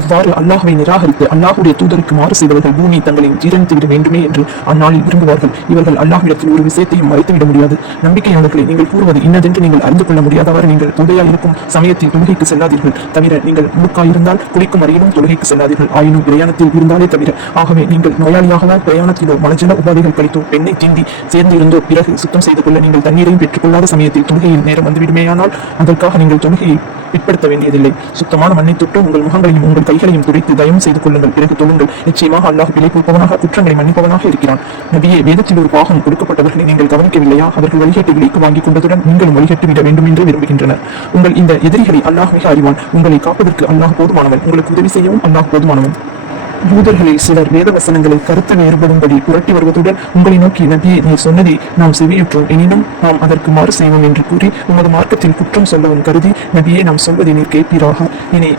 இவ்வாறு அல்லாஹ்வை நிராகரித்து அல்லாஹுடைய தூதருக்கு மாறு செய்தவர்கள் பூமி தங்களை ஜீரணித்துவிட வேண்டுமே என்று அந்நாளில் விரும்புவார்கள். இவர்கள் அல்லாஹ்விடத்தில் ஒரு விஷயத்தையும் மறைத்துவிட முடியாது. நம்பிக்கையாளர்களை, நீங்கள் கூறுவது இன்னதென்று நீங்கள் அறிந்து கொள்ள முடியாதவாறு நீங்கள் தொழுகையாய் இருக்கும் சமயத்தில் தொழுகைக்கு செல்லாதீர்கள். தவிர நீங்கள் முழுக்காயிருந்தால் குளிக்கும் அறையிலும் தொழுகைக்கு செல்லாதீர்கள். ஆயினும் பிரயாணத்தில் இருந்தாலே தவிர. ஆகவே நீங்கள் நோயாளியாகவோ பிரயாணத்திலோ மலஜல உபாதைகள் கழித்தோ பெண்ணை தீண்டி சேர்ந்து இருந்தோ பிறகு சுத்தம் செய்து கொள்ள நீங்கள் தண்ணீரையும் பெற்றுக்கொள்ளாத சமயத்தில் தொழுகையில் நேரம் வந்துவிடுமேயானால் அதற்காக நீங்கள் தொழுகையை பிற்படுத்த வேண்டியதில்லை. சுத்தமான மண்ணை தொட்டு உங்கள் முகங்களையும் உங்கள் கைகளையும் துடைத்து தயவு செய்து கொள்ளுங்கள். பிறகு தொழுங்கள். நிச்சயமாக அல்லாஹ் பிழை பொறுப்பவனாக, குற்றங்களை மன்னிப்பவனாக இருக்கிறான். நபியே, வேதத்தில் ஒரு பாகம் கொடுக்கப்பட்டவர்களை நீங்கள் கவனிக்கவில்லையா? அவர்கள் வழிகட்டை விலைக்கு வாங்கிக் கொண்டதுடன் நீங்களும் வழிகட்டு விட வேண்டும் என்று விரும்புகின்றனர். உங்கள் இந்த எதிரிகளை அல்லாஹ் மிக அறிவான். உங்களை காப்பதற்கு அல்லாஹ் போதுமானவன். உங்களுக்கு உதவி செய்யவும் அல்லாஹ் போதுமானவன். யூதர்களில் சிலர் வேத வசனங்களை கருத்து வேறுபடும்படி புரட்டி வருவதுடன் உங்களை நோக்கி, நபியே, நீர் சொன்னதை நாம் செவியுற்றோம், எனினும் நாம் அதற்கு மாறு செய்வோம் என்று கூறி உமது மார்க்கத்தில் குற்றம் சொல்லவும் கருதி, நபியே, நாம் சொல்வதை நீர் கேட்பீராக. இனி